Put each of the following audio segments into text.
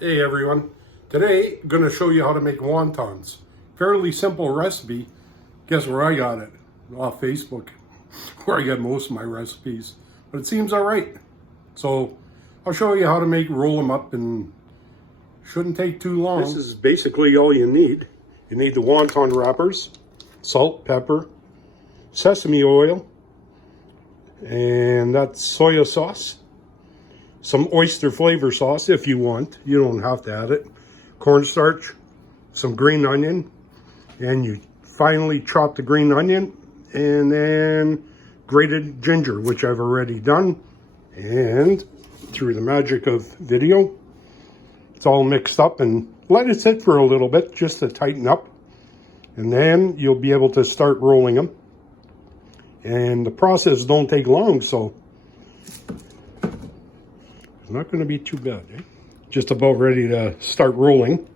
Hey everyone, today I'm going to show you how to make wontons. Fairly simple recipe. Guess where I got it? Off Facebook, where I get most of my recipes. But it seems alright. So I'll show you how to roll them up, and shouldn't take too long. This is basically all you need. You need the wonton wrappers, salt, pepper, sesame oil, and that's soy sauce. Some oyster flavor sauce if you want. You don't have to add it. Cornstarch, some green onion, and you finally chop the green onion, and then grated ginger, which I've already done. And through the magic of video, it's all mixed up, and let it sit for a little bit just to tighten up. And then you'll be able to start rolling them. And the process don't take long, so it's not going to be too bad. Just about ready to start rolling.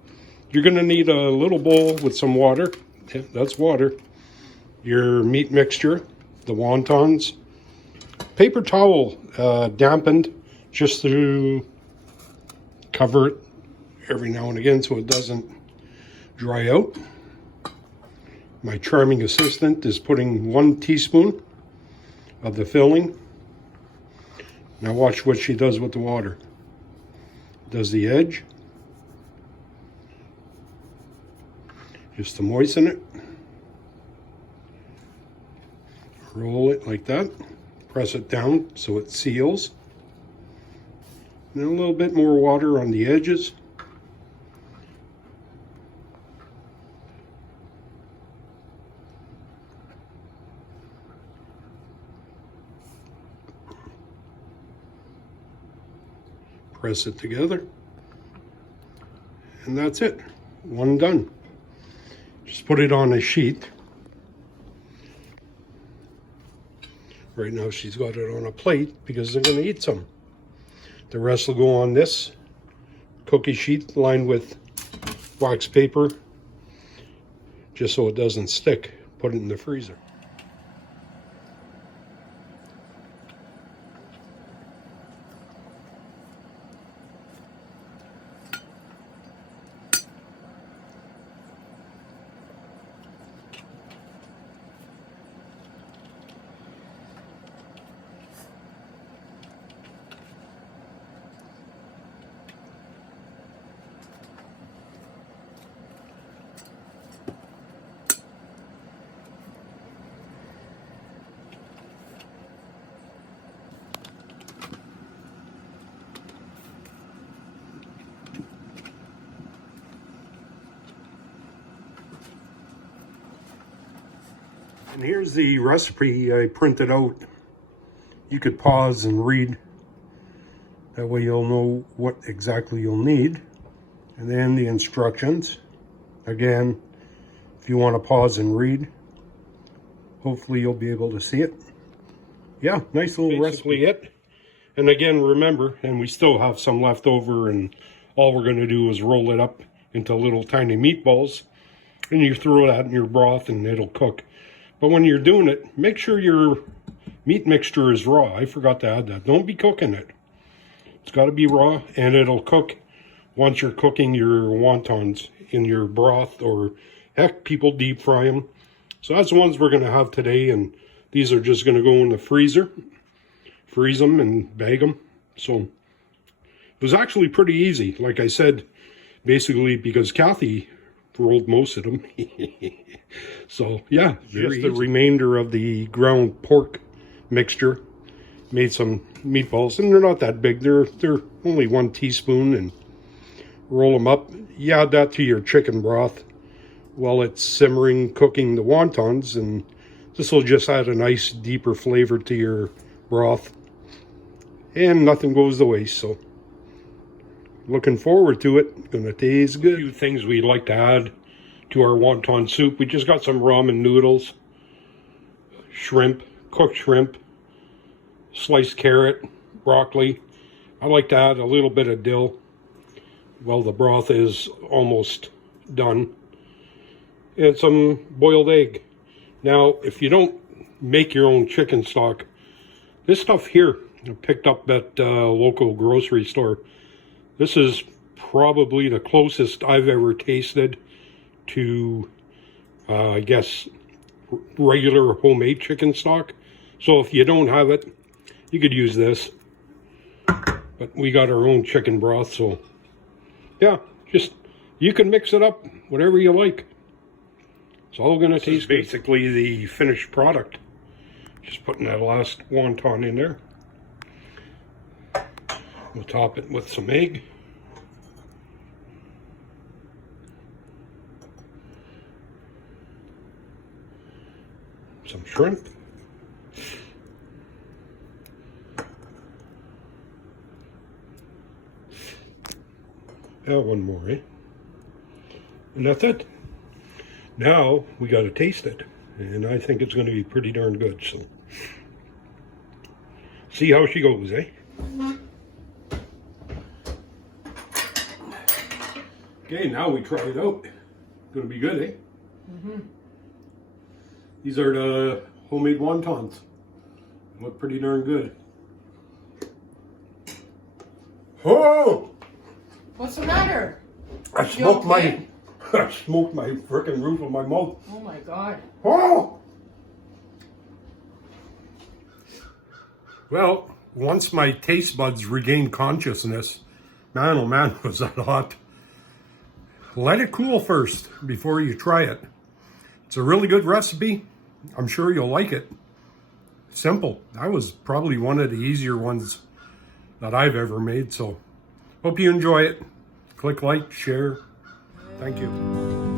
You're going to need a little bowl with some water. That's water. Your meat mixture, the wontons. Paper towel dampened just to cover it every now and again so it doesn't dry out. My charming assistant is putting 1 teaspoon of the filling. Now watch what she does with the water. Does the edge. Just to moisten it. Roll it like that. Press it down so it seals. And a little bit more water on the edges. Press it together, and that's it. One done. Just put it on a sheet. Right now she's got it on a plate because they're going to eat some. The rest will go on this cookie sheet lined with wax paper just so it doesn't stick. Put it in the freezer. And here's the recipe I printed out. You could pause and read. That way you'll know what exactly you'll need. And then the instructions. Again, if you want to pause and read, hopefully you'll be able to see it. Yeah, nice little recipe. It. And again, remember, and we still have some left over, and all we're going to do is roll it up into little tiny meatballs. And you throw that in your broth and it'll cook. But when you're doing it, make sure your meat mixture is raw. I forgot to add that. Don't be cooking it. It's got to be raw, and it'll cook once you're cooking your wontons in your broth, or heck, people deep fry them. So that's the ones we're going to have today, and these are just going to go in the freezer. Freeze them and bag them. So it was actually pretty easy. Like I said, basically because Kathy rolled most of them. So yeah, just the remainder of the ground pork mixture. Made some meatballs, and they're not that big. They're only 1 teaspoon, and roll them up. You add that to your chicken broth while it's simmering, cooking the wontons, and this will just add a nice deeper flavor to your broth, and nothing goes to waste. So looking forward to it. Gonna taste good. A few things we'd like to add to our wonton soup. We just got some ramen noodles, shrimp, cooked shrimp, sliced carrot, broccoli. I like to add a little bit of dill while the broth is almost done, and some boiled egg. Now, if you don't make your own chicken stock, this stuff here I picked up at a local grocery store. This is probably the closest I've ever tasted to, I guess, regular homemade chicken stock. So if you don't have it, you could use this. But we got our own chicken broth, so yeah, just you can mix it up whatever you like. It's all going to taste basically the finished product. Just putting that last wonton in there. We'll top it with some egg. Some shrimp. One more, eh? And that's it. Now we got to taste it, and I think it's going to be pretty darn good. So, see how she goes, eh? Okay, now we try it out. Going to be good, eh? Mm-hmm. These are the homemade wontons. Look pretty darn good. Oh! What's the matter? I smoked my frickin' roof of my mouth. Oh my God. Oh! Well, once my taste buds regained consciousness, man, oh man, was that hot. Let it cool first before you try it. It's a really good recipe. I'm sure you'll like it. Simple. That was probably one of the easier ones that I've ever made, so hope you enjoy it. Click like, share. Thank you.